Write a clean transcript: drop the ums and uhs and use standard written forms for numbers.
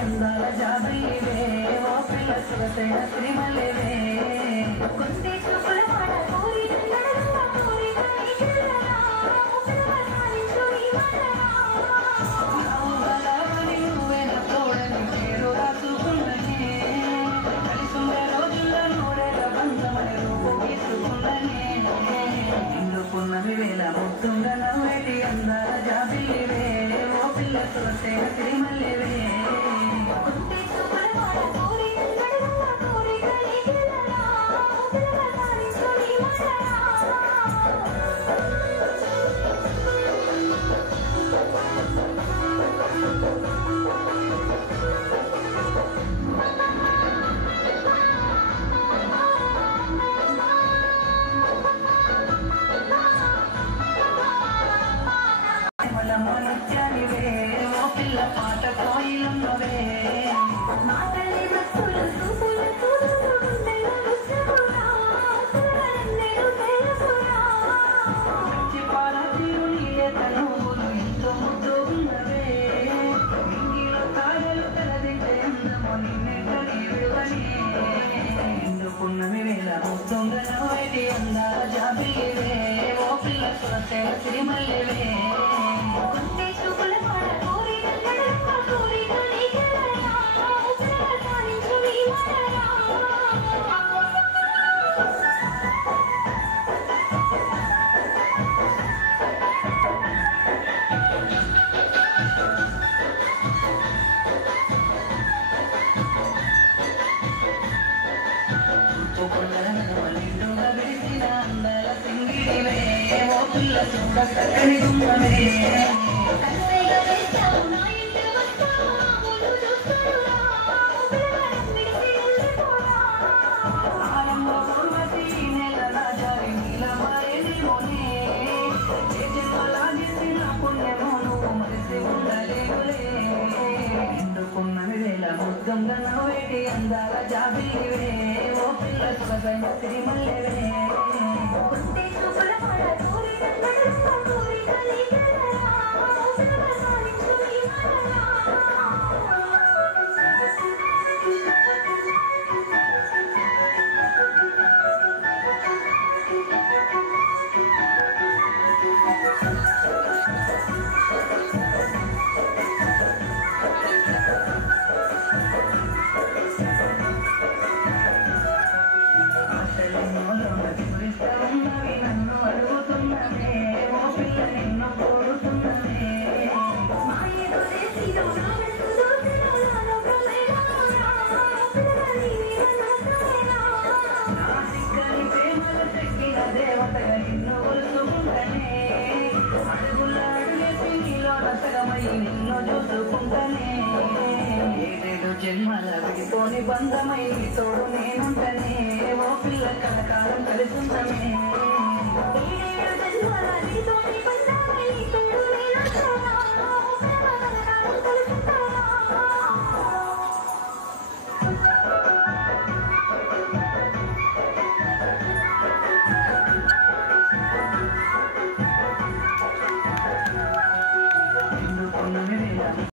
అందాల జాబిలివే ఓ పిల్ల సొగసైన శ్రీమల్లివే కొంటే చూపుల పాట కోరి నడగల కోరి కైకిల్లనా ముసల సాలించు ఈ మాటనా నావలవని నువ్వెన తోడని పేరు రాసుకున్ననే కలిసుండే రోజుల్లో నూరేళ్ళ బంధమని రూపు గీసుకున్ననే నిన్ను పున్నమి వేళ ముద్దుంగ నవ్వేటి అందాల జాబిలివే ఓ పిల్ల సొగసైన శ్రీమల్లివే మనమనత్యానివే ఓ పిల్ల పాట కోయిలమ్మవే మాటలే మక్కులు చూపుల చూడు గుండెల రుచుకురా సురన్నెలు తెలుసురా మంచి పాల తీరునిలే తనువులు ఎంతో ముద్దున్నవే మింగిలో కాయలు తెలదింటే అందమో నిన్నెక్కడి విడువనే నిన్ను పున్నమి వేళ ముద్దుంగ నవ్వేటి అందాల జాబిలివే ఓ పిల్ల సొగసైన శ్రీమల్లివే చక్కని గుమ్మవే ఆరంభ పూర్వతి నెల రాజారి నీలమారేది మోనే ఏ జన్మలాగిసిన పుణ్యమో నువ్వు మరిసి ఉండలేవులే నిండుకున్నవి వేళ ముద్దంగ నవ్వేటి అందాల జాబిలివే ఓ పిల్ల సొగసైన శ్రీమల్లివే జన్మల విడిపోని బంధమై తోడు నేనుంటనే ఓ పిల్ల కలకాలం కలిసుంటనే